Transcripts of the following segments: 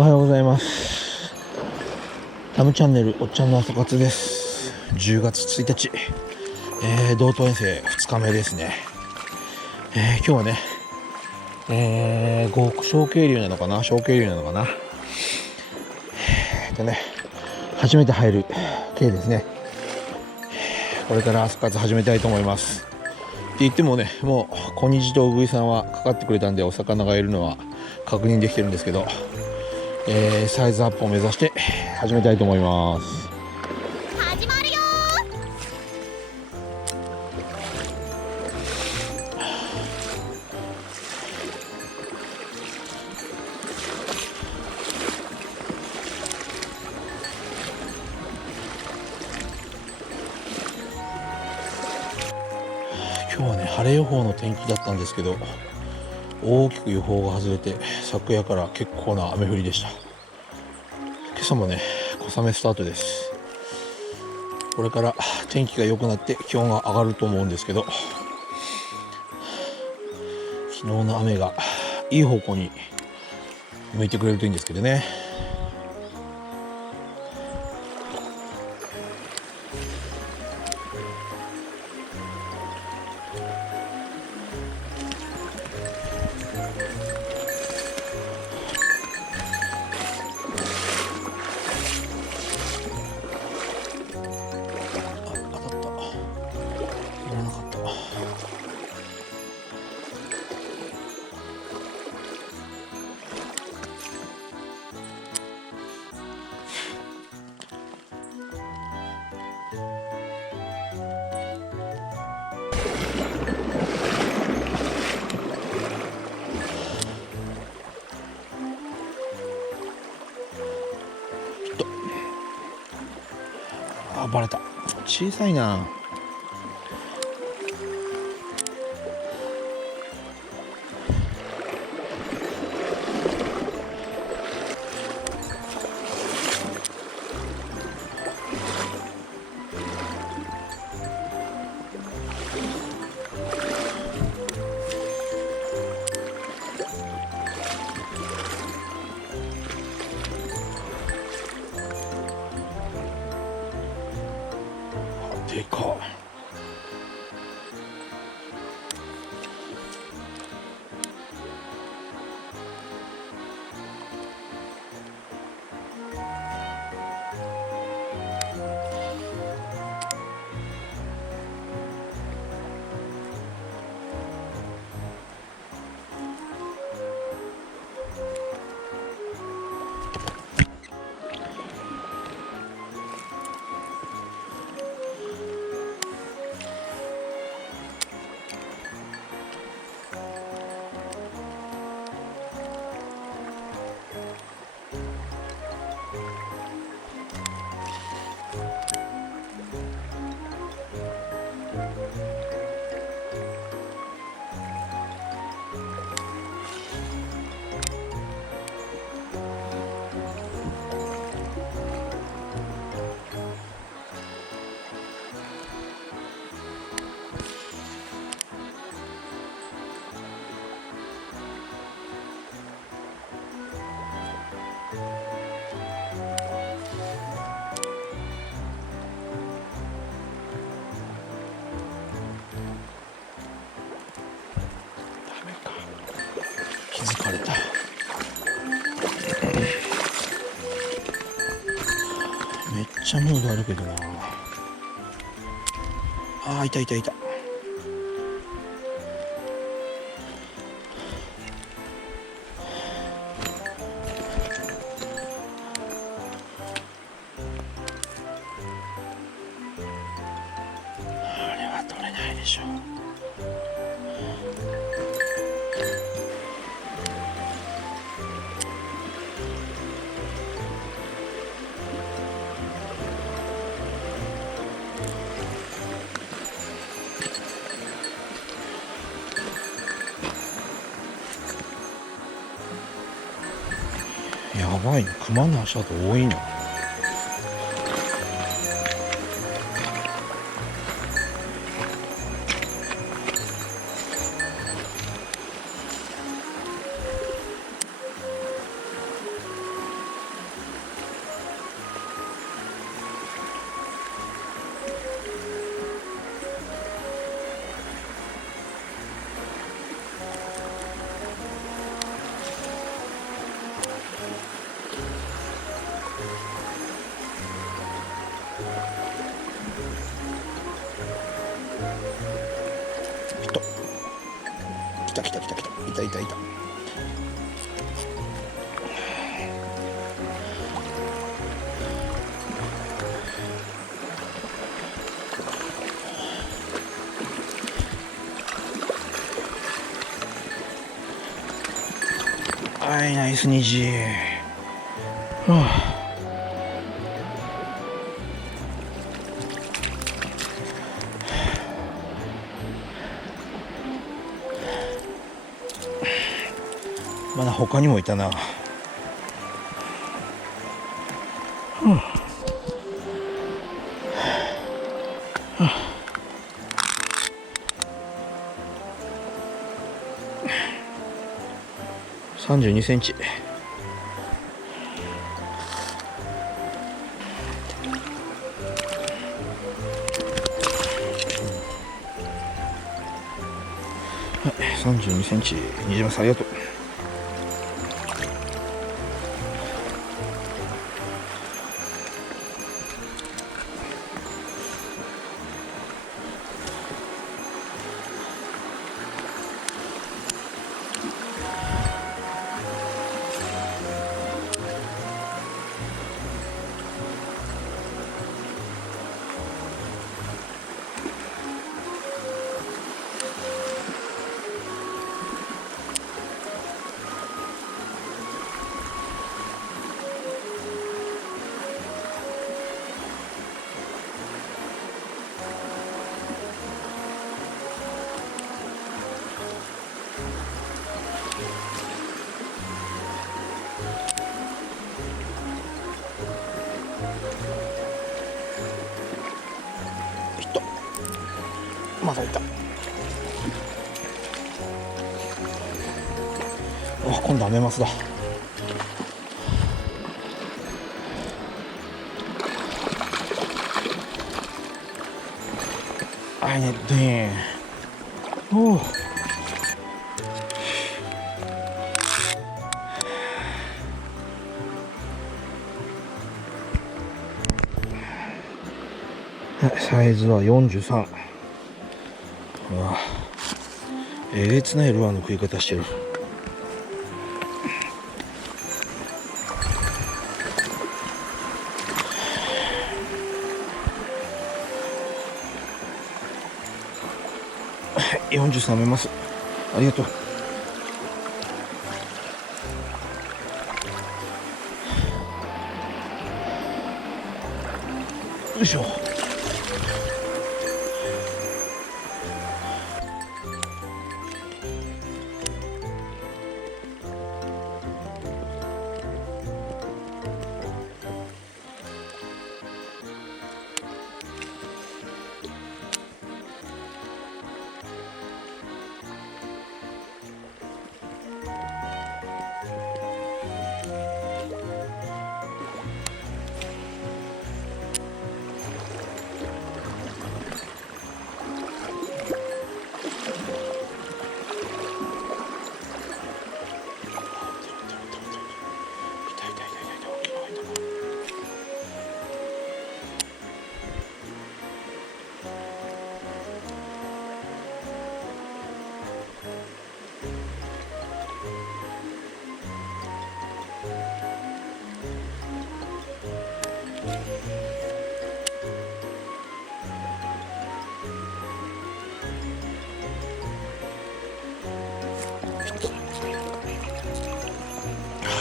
おはようございます。タムチャンネルおっちゃんの朝活です。10月1日、道東遠征2日目ですね。今日はね、小渓流なのかな初めて入る渓ですね。これから朝活始めたいと思います。って言ってもね、もう小虹とウグイさんはかかってくれたんで、お魚がいるのは確認できてるんですけど、サイズアップを目指して始めたいと思います。始まるよ今日はね、晴れ予報の天気だったんですけど、大きく予報が外れて、昨夜から結構な雨降りでした。今朝もね、小雨スタートです。これから天気が良くなって気温が上がると思うんですけど、昨日の雨がいい方向に向いてくれるといいんですけどね。バレた。小さいな。でかっ。気づかれた。めっちゃムードあるけどな。いた。あれは取れないでしょ。やばいね、熊の足跡多いな。はい、ナイス虹。はあ、まだ他にもいたな。はあ32センチ。はい、32センチ。ニジマさんありがとう。まだいた。あ、今度はアメマスだ。あいねでーん。おお。サイズは43。うわ、えげつないルアーの食い方してる。43めます。ありがとう。よいしょ。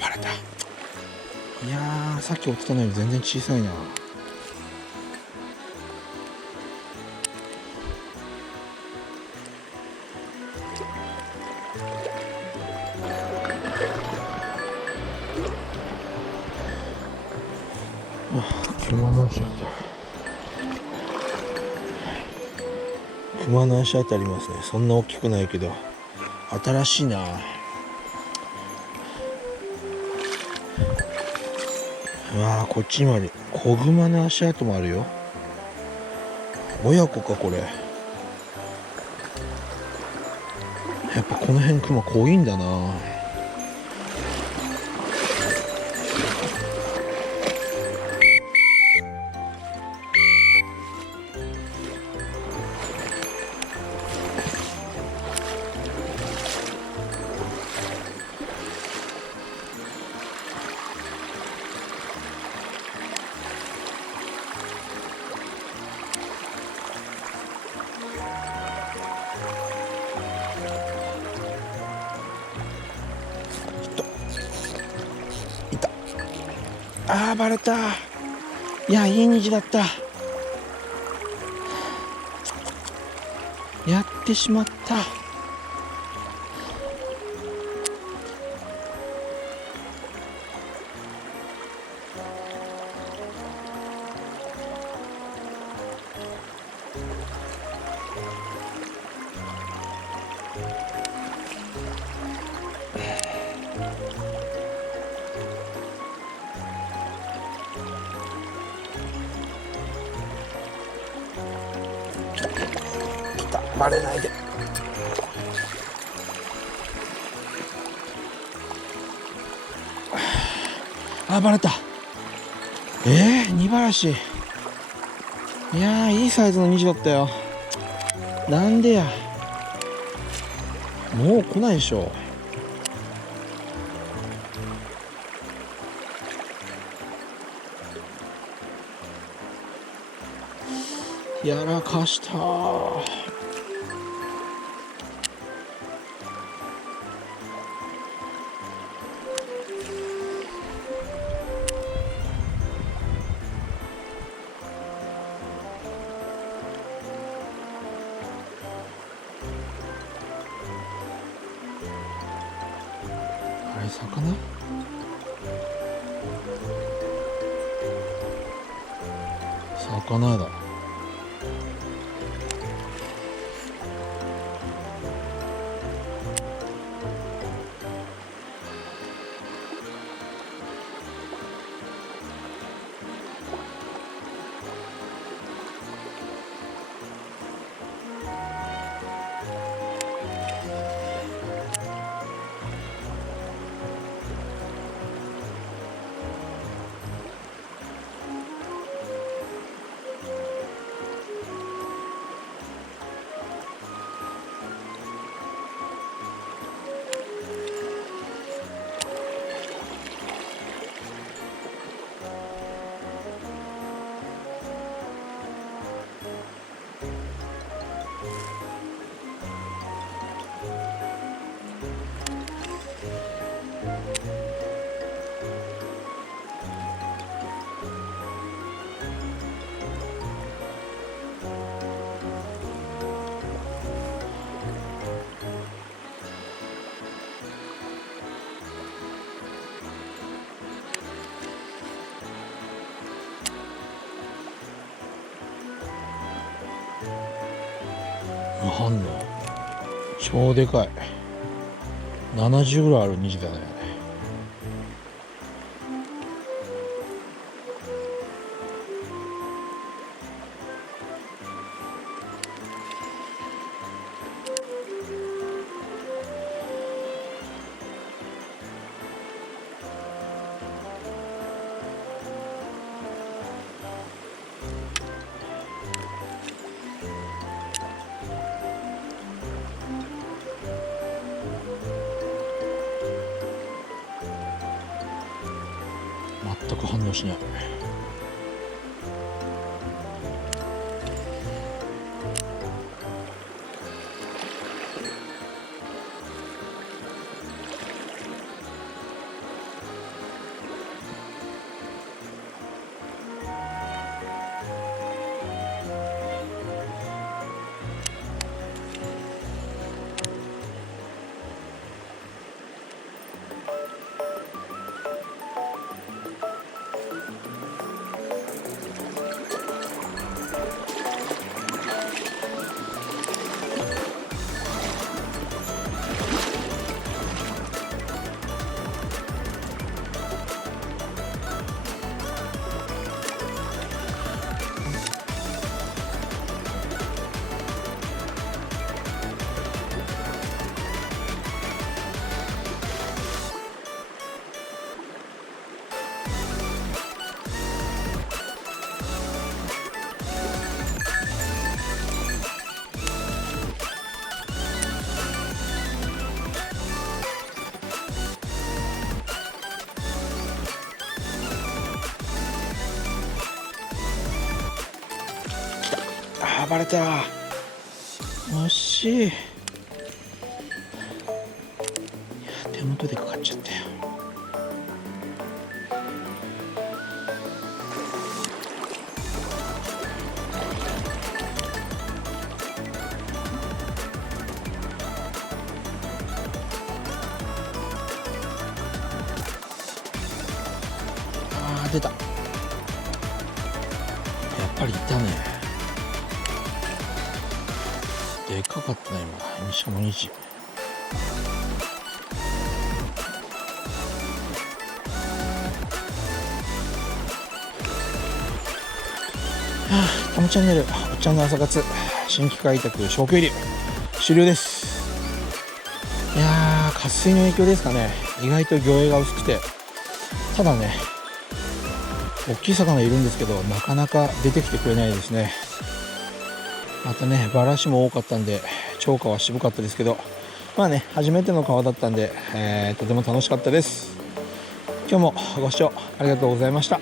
バレた。いやー、さっき追ってたのより全然小さいな。熊の足あたり、熊の足あたりますね。そんな大きくないけど新しいな。うわー、こっちにもある。子熊の足跡もあるよ。親子かこれ。やっぱこの辺熊濃いんだな。あーバレた。いやいい虹だった。やってしまった。バレないで。あ、バレた。2バラシ。いやーいいサイズの虹だったよ。なんでや。もう来ないでしょ。やらかしたー。あれ魚？魚だ。反応超でかい。70ぐらいある虹だね。全く反応しない。バレた。惜しい。いや手元でかかっちゃったよ。出た。やっぱりいたね。でかかったね今。しかも2時。タムチャンネルおっちゃんの朝活新規開拓小距離終了です。いやー、渇水の影響ですかね。意外と魚影が薄くて、ただね大きい魚いるんですけど、なかなか出てきてくれないですね。またねバラシも多かったんで釣果は渋かったですけど、まあね初めての川だったんで、とても楽しかったです。今日もご視聴ありがとうございました。